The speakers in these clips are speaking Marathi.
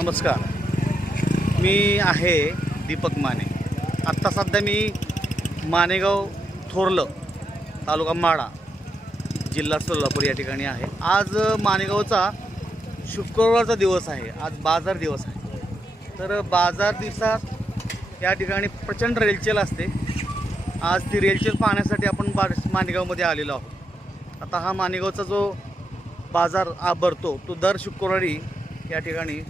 नमस्कार, मी आहे दीपक माने। आत्ता सध्या मी मानेगाव थोरलं तालुका माडा जिल्हा सोलापूर या ठिकाणी आहे। आज मानेगावचा शुक्रवारचा दिवस आहे, आज बाजार दिवस आहे। तर बाजार दिवसात या ठिकाणी प्रचंड रेलचेल असते। आज ती रेलचेल पाहण्यासाठी आपण मानेगावमध्ये आलेलो आहोत। आता हा मानेगावचा जो बाजार भरतो तो दर शुक्रवारी या ठिकाणी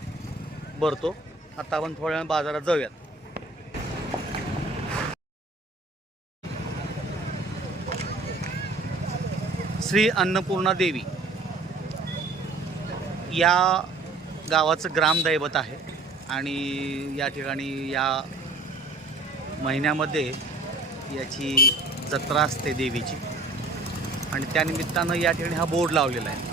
भरतो। आता आपण थोड्या वेळ बाजारात जाऊयात। श्री अन्नपूर्णा देवी या गावाचं ग्रामदैवत आहे आणि या ठिकाणी या महिन्यामध्ये याची जत्रा असते देवीची आणि त्यानिमित्तानं या ठिकाणी हा बोर्ड लावलेला आहे।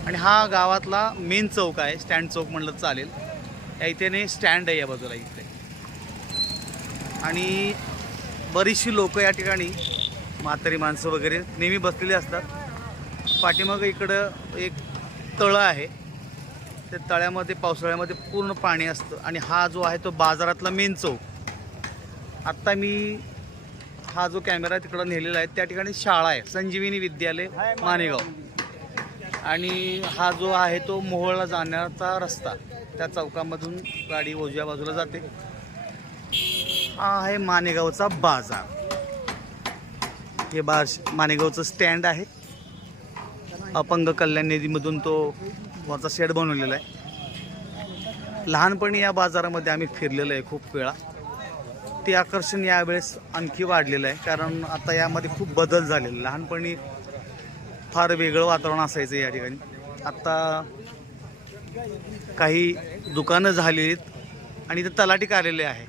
आणि हा गावातला मेन चौक आहे, स्टँड चौक म्हणलं चालेल। या इथे स्टँड आहे या बाजूला इथे, आणि बरीचशी लोक या ठिकाणी म्हातारी माणसं वगैरे नेहमी बसलेली असतात। पाठीमागं इकडं एक तळं आहे, त्या तळ्यामध्ये पावसाळ्यामध्ये पूर्ण पाणी असतं। आणि हा जो आहे तो बाजारातला मेन चौक। आत्ता मी हा जो कॅमेरा तिकडं नेलेला आहे त्या ठिकाणी शाळा आहे, संजीवनी विद्यालय मानेगाव। आणि हा जो आहे तो मोहोळला जाण्याचा रस्ता, त्या चौकामधून गाडी उजव्या बाजूला जाते। हा आहे मानेगावचा बाजार। हे मानेगावचं स्टँड आहे। अपंग कल्याण निधीमधून तो वरचा शेड बनवलेला आहे। लहानपणी या बाजारामध्ये आम्ही फिरलेलो आहे खूप वेळा। ते आकर्षण यावेळेस आणखी वाढलेलं आहे, कारण आता यामध्ये खूप बदल झालेले। लहानपणी फार वेगळं वातावरण असायचं या ठिकाणी। आत्ता काही दुकानं झाली आहेत आणि इथं तलाठी कार्यालय आहे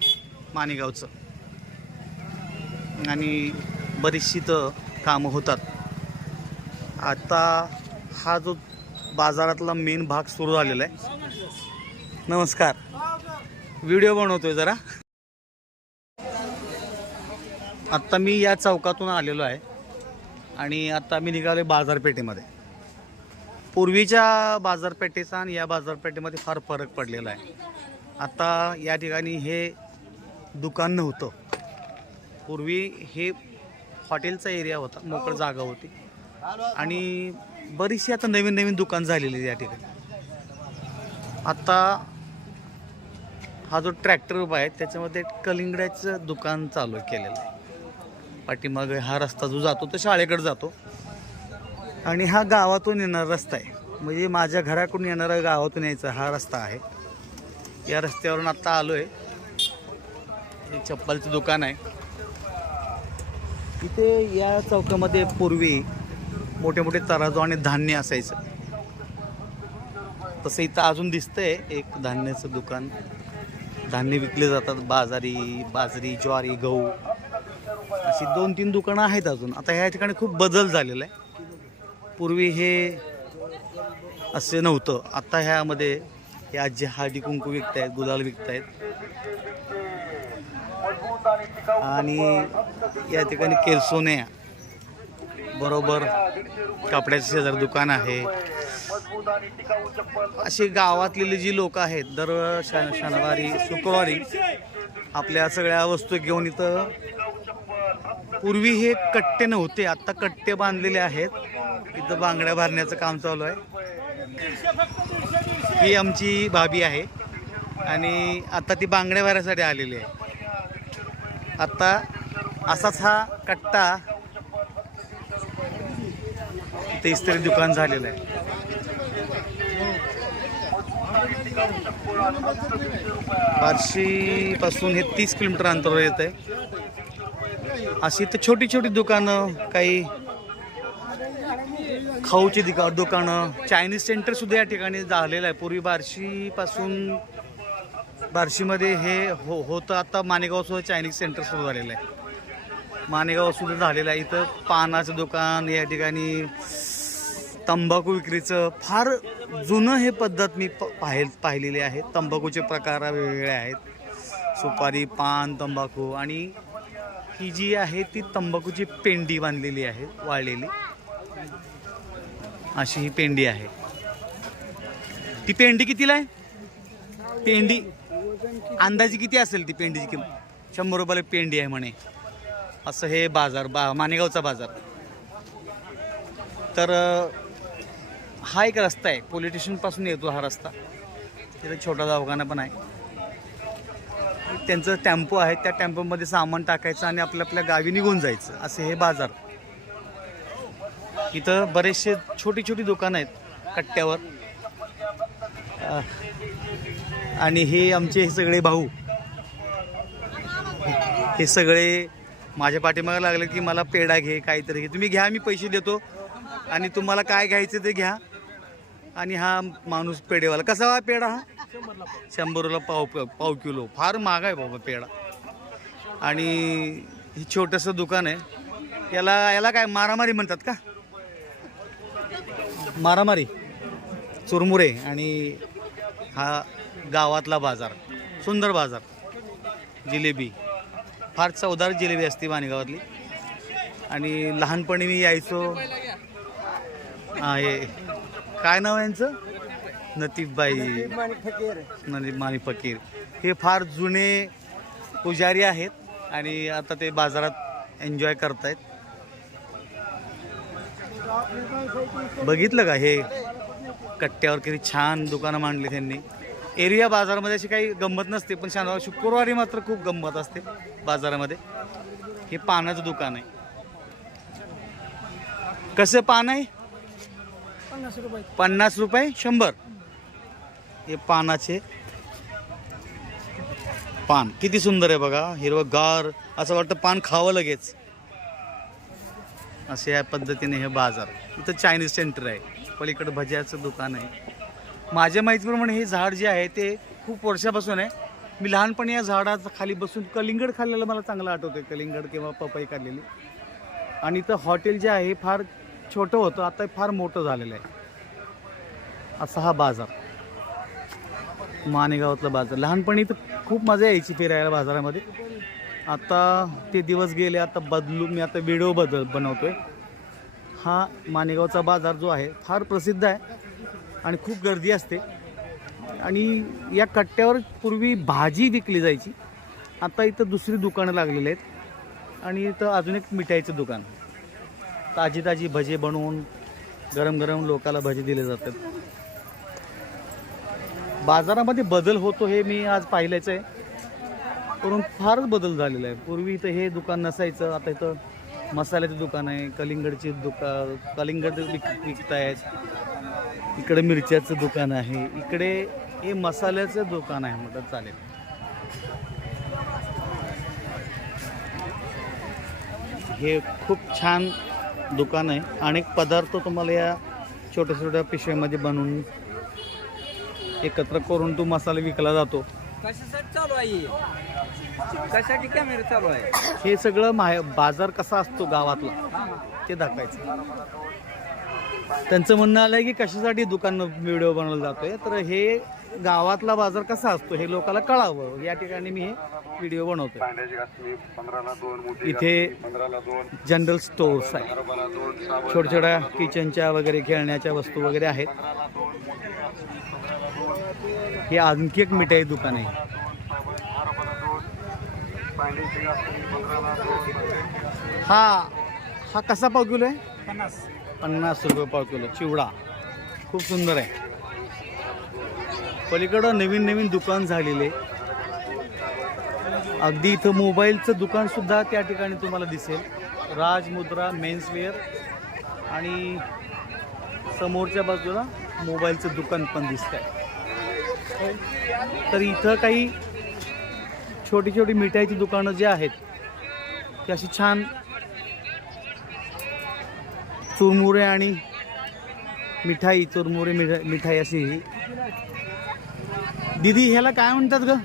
मानेगावचं, आणि बरीचशी तर कामं होतात। आता हा जो बाजारातला मेन भाग सुरू झालेला आहे। नमस्कार, व्हिडिओ बनवतोय जरा। आत्ता मी या चौकातून आलेलो आहे आणि आता मी निघालो बाजारपेठेमध्ये। पूर्वीच्या बाजारपेठेचा आणि या बाजारपेठेमध्ये फार फरक पडलेला आहे। आता या ठिकाणी हे दुकान नव्हतं, पूर्वी हे हॉटेलचा एरिया होता, मोकळी जागा होती, आणि बरीचशी आता नवीन नवीन दुकान झालेली आहे या ठिकाणी। आता हा जो ट्रॅक्टर उभा आहे त्याच्यामध्ये कलिंगडाचं दुकान चालू केलेलं आहे। पाठीमागे हा रस्ता जो जातो तो शाळेकडे जातो, आणि हा गावातून येणारा रस्ता आहे, म्हणजे माझ्या घराकडून येणारा गावातून यायचा हा रस्ता आहे। या रस्त्यावरून आत्ता आलो आहे। एक चप्पलचं दुकान आहे इथे। या चौकामध्ये पूर्वी मोठे मोठे तराजू आणि धान्य असायचं, तसं इथं अजून दिसतंय एक धान्याचं दुकान। धान्य विकले जातात, बाजरी, ज्वारी, गहू, अशी 2-3 दुकानं आहेत अजून। आता ह्या ठिकाणी खूप बदल झालेला आहे। पूर्वी हे असे नव्हतं। आता ह्यामध्ये हे आजी हळदी कुंकू विकतायत, गुलाल विकतायत, आणि या ठिकाणी केरसोने बरोबर कपड्याचं शेजारी दुकान आहे। अशी गावातली जी लोक आहेत दर शनिवारी शुक्रवारी आपल्या सगळ्या वस्तू घेऊन इथं। पूर्वी हे कट्टे नव्हते, आता कट्टे बांधलेले आहेत। इथं बांगड्या भरण्याचं काम चालू आहे। ही आमची भाभी आहे आणि आता ती बांगड्या भरण्यासाठी आलेली आहे। आता असाच हा कट्टा ते इस्त्री दुकान झालेलं आहे। बार्शीपासून हे 30 किलोमीटर अंतरावर येत आहे। अशी तर छोटी छोटी दुकानं, काही खाऊची दुकानं, चायनीज सेंटर सुद्धा या ठिकाणी झालेलं आहे। पूर्वी बार्शीमध्ये हे होतं, आता मानेगाव सुद्धा चायनीज सेंटर सुरू झालेलं आहे। मानेगाव सुद्धा झालेलं आहे। इथं पानाचं दुकान, या ठिकाणी तंबाखू विक्रीचं फार जुनं हे पद्धत मी पाहिलेली आहे। तंबाखूचे प्रकार वेगवेगळे आहेत, सुपारी, पान, तंबाखू, आणि ही जी आहे ती तंबाखूची पेंडी बांधलेली आहे, वाळलेली अशी ही पेंडी आहे। ती पेंडी कितीला आहे? पेंडी अंदाजे किती असेल ती पेंडीची किंमत? 100 रुपयाला पेंडी आहे म्हणे. असं हे बाजार मानेगावचा बाजार. तर हा एक रस्ता आहे, पोलीस स्टेशनपासून येतो हा रस्ता. तिथे छोटा दवाखाना पण आहे. त्यांचं टेम्पो आहे, त्या टेम्पोमध्ये सामान टाकायचं आणि आपल्या गावी निघून जायचं. असे हे बाजार. इथं बरेचसे छोटी छोटी दुकानं आहेत कट्ट्यावर. आणि हे आमचे हे सगळे भाऊ, हे सगळे माझ्या पाठीमागे लागले की मला पेढा घे, काहीतरी घे. तुम्ही घ्या, मी पैसे देतो आणि तुम्हाला काय घ्यायचं ते घ्या. आणि हा माणूस पेढेवाला. कसा हा पेढा? हा 100 रुपयाला पाव किलो. फार महाग आहे बाबा पेढा. आणि हे छोटंसं दुकान आहे. याला काय मारामारी म्हणतात का? मारामारी, चुरमुरे. आणि हा गावातला बाजार, सुंदर बाजार. जिलेबी, फार चवदार जिलेबी असते माणेगावातली. आणि लहानपणी मी यायचो. हे काय नाव आहे यांचं? नतीबबाई, नतीब मानी फकीर. हे फार जुने पुजारी आहेत आणि आता ते बाजारात एन्जॉय करतायत. बघितलं का हे कट्ट्यावर किती छान दुकानं मांडली त्यांनी. एरिया बाजारामध्ये अशी काही गंमत नसते, पण शुक्रवारी मात्र खूप गंमत असते बाजारामध्ये. हे पानाचं दुकान आहे. कसं पान आहे? 50 रुपये 100. हे पानाचे पान किती सुंदर आहे बघा, हिरवंगार. असं वाटतं पान खावं लगेच. असे या पद्धतीने हे बाजार. इथं चायनीज सेंटर आहे, पलीकडे भज्याचं दुकान आहे. माझ्या माहितीप्रमाणे हे झाड जे आहे ते खूप वर्षापासून आहे. मी लहानपणी या झाडाचा खाली बसून कलिंगड खाल्लेलं मला चांगलं आठवतं. कलिंगड किंवा पपई खाल्लेली. आणि इथं हॉटेल जे आहे फार छोटं होतं, आता फार मोठं झालेलं आहे. असा हा बाजार, मानेगावातला बाजार. लहानपणी तर खूप मजा यायची फिरायला बाजारामध्ये. आता ते दिवस गेले. आता मी आता व्हिडिओ बनवतोय. हा मानेगावचा बाजार जो आहे फार प्रसिद्ध आहे आणि खूप गर्दी असते. आणि या कट्ट्यावर पूर्वी भाजी विकली जायची. आता इथं दुसरी दुकानं लागलेली आहेत. आणि इथं अजून एक मिठाईचं दुकान. ताजी ताजी भजे बनवून गरम गरम लोकाला भजे दिले जातात. बाजारामध्ये बदल होतो हे मी आज पाहिलंच आहे. परंतु फारच बदल झालेला आहे. पूर्वी इथं हे दुकान नसायचं. आता इथं मसाल्याचं दुकान आहे, कलिंगडची कलिंगड विकतायत. इकडे मिरच्याचं दुकान आहे. इकडे हे मसाल्याचं दुकान आहे म्हटलं चालेल. हे खूप छान दुकान आहे. अनेक पदार्थ तुम्हाला या छोट्या छोट्या पिशव्यामध्ये बनवून एकत्र करून तो मसाला विकला जातो. कशासाठी चालू आहे? कशासाठी कॅमेरा चालू आहे? हे सगळं बाजार कसा असतो गावातला ते दाखवायचं. त्यांचं म्हणणं आलंय की कशासाठी दुकान व्हिडिओ बनवला जातोय, तर हे गावातला बाजार कसा असतो हे लोकांना कळावं या ठिकाणी मी हे व्हिडिओ बनवतोय. इथे जनरल स्टोर्स आहे. छोट्या छोट्या किचनच्या वगैरे खेळण्याच्या वस्तू वगैरे आहेत. हे आणखी एक मिठाई दुकान आहे. हा कसा पाव किलो आहे? 50 रुपये पाव किलो. चिवडा खूप सुंदर आहे. पलीकडं नवीन नवीन दुकान झालेले. अगदी इथं मोबाईलचं दुकान सुद्धा त्या ठिकाणी तुम्हाला दिसेल. राजमुद्रा मेन्सवेअर. आणि समोरच्या बाजूला मोबाईलचं दुकान पण दिसत आहे. तर इथं काही छोटी छोटी मिठाईची दुकानं जी आहेत ती अशी छान चुरमुरे आणि मिठाई, चुरमुरे मिठाई अशी. दीदी ह्याला काय म्हणतात ग?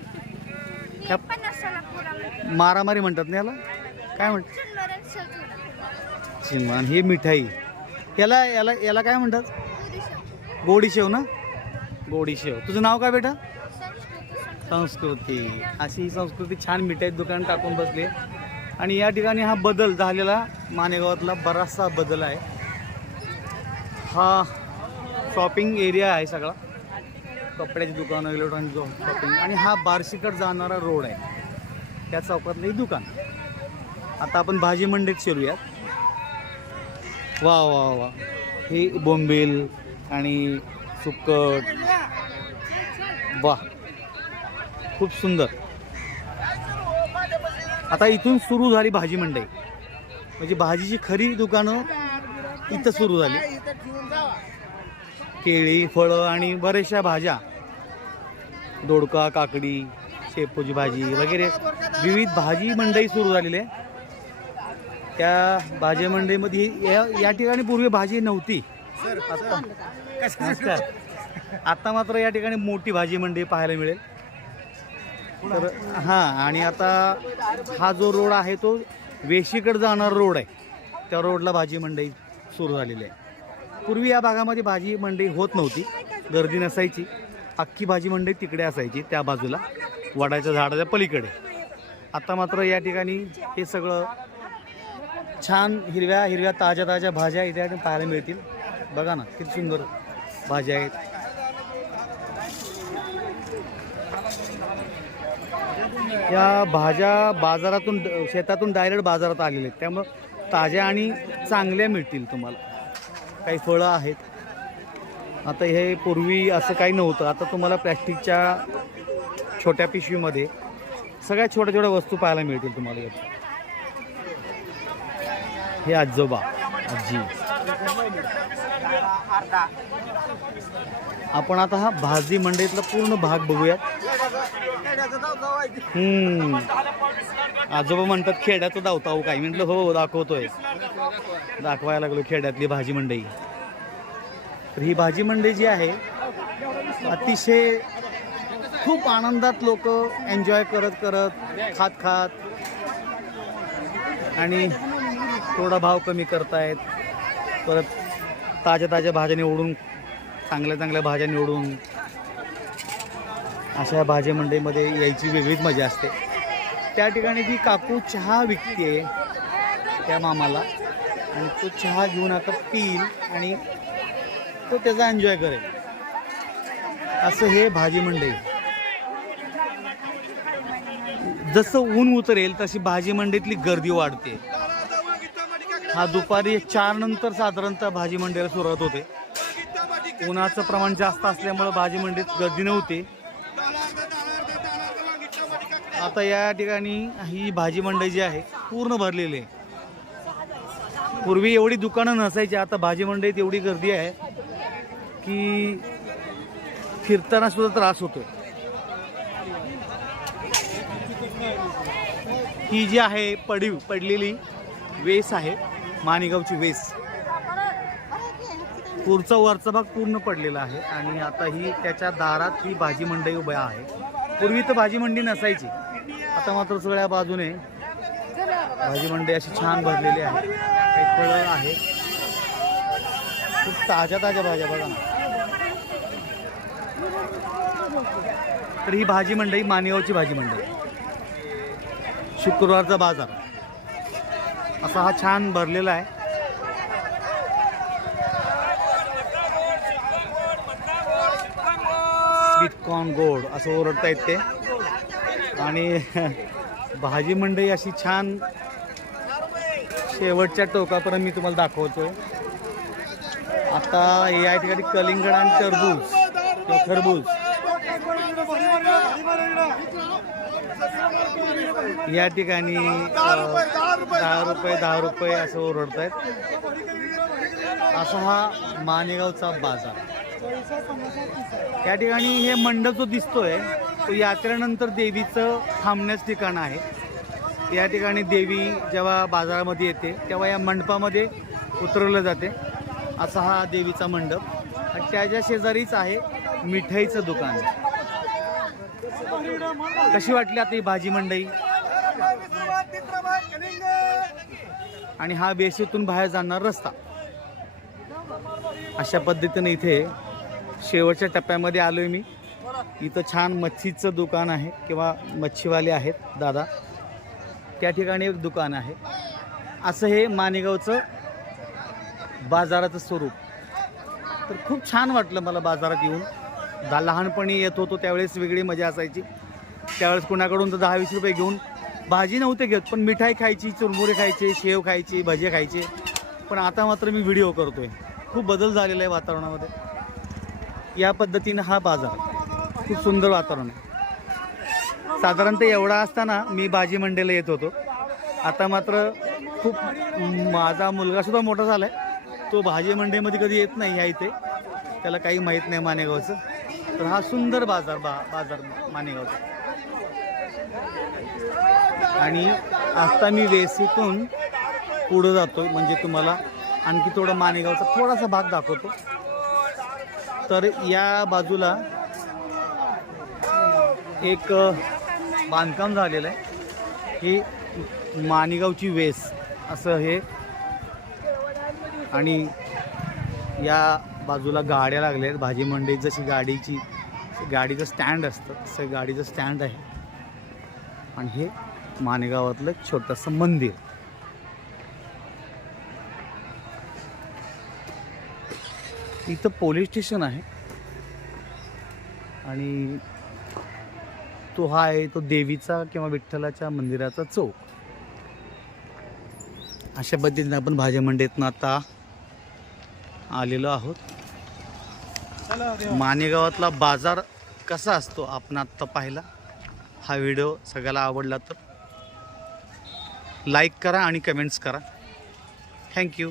मारामारी म्हणतात ना याला? काय म्हणतात? चिमण. हे मिठाई याला याला याला काय म्हणतात? गोडी शेव ना? गोडी शेव. तुझं नाव काय बेटा? संस्कृती. अशी ही संस्कृती छान मिठाई दुकान टाकून बसली. आणि या ठिकाणी हा बदल झालेला मानेगावातला बराचसा बदल आहे. हा शॉपिंग एरिया आहे सगळा. कपड्याची दुकानं, इलेक्ट्रॉनिक शॉपिंग, आणि हा बार्शीकडे जाणारा रोड आहे, त्या चौकातलं एक दुकान. आता आपण भाजी मंडईत शिरूयात. वा वा वा, हे बोंबील आणि सुकट, वा खूप सुंदर. आता इथून सुरू झाली भाजी मंडई, म्हणजे भाजीची खरी दुकानं इथं सुरू झाली. केळी, फळं आणि बऱ्याचशा भाज्या, दोडका, काकडी, शेपूची भाजी वगैरे विविध भाजी मंडई सुरू झालेली आहे. त्या भाजी मंडईमध्ये या ठिकाणी पूर्वी भाजी नव्हती. आता मात्र या ठिकाणी मोठी भाजी मंडई पाहायला मिळेल. तर हां, आणि आता हा जो रोड आहे तो वेशीकडे जाणारा रोड आहे, त्या रोडला भाजी मंडई सुरू झालेली आहे. पूर्वी या भागामध्ये भाजी मंडई होत नव्हती, गर्दी नसायची. अख्खी भाजी मंडई तिकडे असायची, त्या बाजूला वडाच्या झाडाच्या पलीकडे. आता मात्र या ठिकाणी हे सगळं छान हिरव्या हिरव्या ताज्या ताज्या भाज्या इथे पाहायला मिळतील. बघा ना किती सुंदर भाज्या आहेत. या भाज्या बाजारातून, शेतातून डायरेक्ट बाजारात आलेल्या आहेत, त्यामुळं ताज्या आणि चांगल्या मिळतील तुम्हाला. काही फळं आहेत. आता हे पूर्वी असं काही नव्हतं. आता तुम्हाला प्लॅस्टिकच्या छोट्या पिशवीमध्ये सगळ्या छोट्या छोट्या वस्तू पाहायला मिळतील तुम्हाला. हे आजोबा आजी. आपण आता हा भाजी मंडईतला पूर्ण भाग बघूयात. आजोबा म्हणतात खेड्याचं दावताव काय, म्हटलं हो दाखवतोय, दाखवायला लागलो खेड्यातली भाजी मंडई. तर ही भाजी मंडई जी आहे अतिशय खूप आनंदात लोक एन्जॉय करत करत खात खात आणि थोडा भाव कमी करतायत. परत ताज्या ताज्या भाज्या निवडून, चांगल्या चांगल्या भाज्या निवडून अशा भाजी मंडईमध्ये यायची वेगळीच मजा असते. त्या ठिकाणी ती काकू चहा विकते त्या मामाला, आणि तो चहा घेऊन आता पिईल आणि तो त्याचा एन्जॉय करेल. असं हे भाजी मंडई. जसं ऊन उतरेल तशी भाजी मंडईतली गर्दी वाढते. हा दुपारी 4 नंतर साधारणतः भाजी मंडईला सुरुवात होते. उन्हाचं प्रमाण जास्त असल्यामुळं भाजी मंडईत गर्दी नव्हती. आता या ठिकाणी ही भाजी मंडई जी आहे पूर्ण भरलेली आहे. पूर्वी एवढी दुकानं नसायची, आता भाजी मंडईत एवढी गर्दी आहे की फिरताना सुद्धा त्रास होतो. ही जी आहे पडलेली वेस आहे, माणिगावची वेस. पुढचा वरचा भाग पूर्ण पडलेला आहे आणि आता ही त्याच्या दारात ही भाजी मंडई उभी आहे. पूर्वी तर भाजी मंडी नसायची, आता मात्र सगळ्या बाजूने भाजी मंडई अशी छान भरलेली आहे. काही फळं आहेत, खूप ताज्या ताज्या भाज्या बघा ना. तर ही भाजी मंडई माणिगावची भाजी मंडई. शुक्रवारचा बाजार असा हा छान भरलेला आहे. स्वीट कॉर्न गोड असं ओरडता येते. आणि भाजी मंडई अशी छान शेवटच्या टोकापर्यंत मी तुम्हाला दाखवतोय. आता या ठिकाणी कलिंगड आणि टरबूज किंवा खरबूज या ठिकाणी 10 रुपये असं ओरडत आहेत. असा हा माणिगावचा बाजार. या ठिकाणी हे मंडप जो दिसतोय तो यात्रेनंतर देवीचं थांबण्याचं ठिकाण आहे. या ठिकाणी देवी जेव्हा बाजारामध्ये येते तेव्हा या मंडपामध्ये उतरवलं जाते. असा हा देवीचा मंडप आणि त्याच्या शेजारीच आहे मिठाईचं दुकान. कशी वाटली आता ही भाजी मंडई? आणि हा बेशीतून बाहेर जाणार रस्ता. अशा पद्धतीने इथे शेवटच्या टप्प्यामध्ये आलोय मी. इथं छान मच्छीचं दुकान आहे किंवा मच्छीवाले आहेत दादा, त्या ठिकाणी एक दुकान आहे. असं हे माणिगावचं बाजाराचं स्वरूप. तर खूप छान वाटलं मला बाजारात येऊन. लहानपणी येत होतो त्यावेळेस वेगळी मजा असायची. त्यावेळेस कोणाकडून तर 10-20 रुपये घेऊन भाजी नव्हते घेत, पण मिठाई खायची, चुरमुरे खायचे, शेव खायची, भजे खायचे. पण आता मात्र मी व्हिडिओ करतोय. खूप बदल झालेला आहे वातावरणामध्ये. या पद्धतीनं हा बाजार खूप सुंदर वातावरण आहे. साधारणतः एवढा असताना मी भाजी मंडईला येत होतो. आता मात्र खूप माझा मुलगासुद्धा मोठा झाला आहे. तो भाजी मंडईमध्ये कधी येत नाही ह्या इथे, त्याला काही माहीत नाही माणेगावचं. तर हा सुंदर बाजार माणेगावचा. आणि आता मी वेसीतून पुढं जातोय, म्हणजे तुम्हाला आणखी थोडं माणेगावचा थोडासा भाग दाखवतो. तर या बाजूला एक बांधकाम झालेलं आहे. ही माणेगावची वेस असं हे. आणि या बाजूला गाड्या लागल्या आहेत. भाजी मंडईत जशी गाडीचं स्टँड असतं तसं गाडीचं स्टँड आहे. आणि हे माणेगावातलं एक छोटंसं मंदिर. इथं पोलीस स्टेशन आहे. आणि तो हा आहे तो देवीचा किंवा विठ्ठलाच्या मंदिराचा चौक. अशा पद्धतीने आपण भाजी मंडईतनं आता आलेलो आहोत. माणेगावातला बाजार कसा असतो आपण आत्ता पाहिला. हा व्हिडिओ सगळ्याला आवडला तर लाईक करा आणि कमेंट्स करा. थँक्यू.